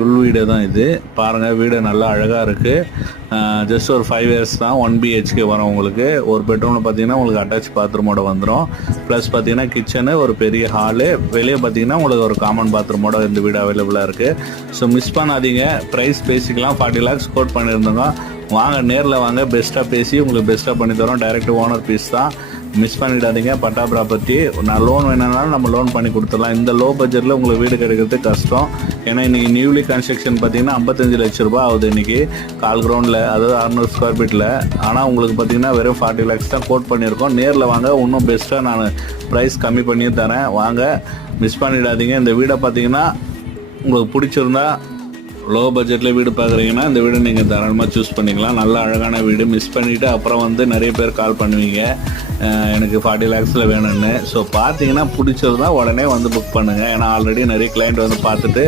Full வீடு தான் இது. பாருங்கள், வீடு நல்லா அழகாக இருக்குது. ஜஸ்ட் ஒரு 5 இயர்ஸ் தான். 1 பிஹெச்கே வரும் உங்களுக்கு. ஒரு பெட்ரூமில் பார்த்தீங்கன்னா உங்களுக்கு அட்டாச் பாத்ரூமோட வந்துடும். ப்ளஸ் பார்த்தீங்கன்னா கிச்சனு, ஒரு பெரிய ஹாலு, வெளியே பார்த்தீங்கன்னா உங்களுக்கு ஒரு காமன் பாத்ரூமோட இந்த வீடு அவைலபிளாக இருக்குது. ஸோ மிஸ் பண்ணாதீங்க. ப்ரைஸ் பேசிக்கலாம். 40 lakhs கோட் பண்ணியிருந்தோங்க. வாங்க, நேரில் வாங்க, பெஸ்ட்டாக பேசி உங்களுக்கு பெஸ்ட்டாக பண்ணி தரோம். டைரக்ட் ஓனர் பீஸ் தான். மிஸ் பண்ணிடாதீங்க. பட்டா ப்ராப்பர்ட்டி. நான் லோன் வேணும்னாலும் நம்ம லோன் பண்ணி கொடுத்துடலாம். இந்த லோ பட்ஜெட்டில் உங்களுக்கு வீடு கிடைக்கிறது கஷ்டம். ஏன்னா இன்றைக்கி நியூலி கன்ஸ்ட்ரக்ஷன் பார்த்தீங்கன்னா 55 லட்ச ரூபா ஆகுது இன்றைக்கி கால் கிரவுண்டில், அதாவது 600 ஸ்கொயர் ஃபீட்டில். ஆனால் உங்களுக்கு பார்த்தீங்கன்னா வெறும் 40 lakhs தான் கோட் பண்ணியிருக்கோம். நேரில் வாங்க, இன்னும் பெஸ்ட்டாக நான் ப்ரைஸ் கம்மி பண்ணியும் தரேன். வாங்க, மிஸ் பண்ணிடாதீங்க. இந்த வீடை பார்த்தீங்கன்னா உங்களுக்கு பிடிச்சிருந்தா, லோ பட்ஜெட்டில் வீடு பார்க்குறீங்கன்னா இந்த வீடு நீங்கள் தாராளமாக சூஸ் பண்ணிக்கலாம். நல்ல அழகான வீடு. மிஸ் பண்ணிவிட்டு அப்புறம் வந்து நிறைய பேர் கால் பண்ணுவீங்க எனக்கு 40 lakhsல வேணும்னு. ஸோ பார்த்தீங்கன்னா பிடிச்சிருந்தா உடனே வந்து புக் பண்ணுங்கள். ஏன்னா ஆல்ரெடி நிறைய கிளைண்ட் வந்து பார்த்துட்டு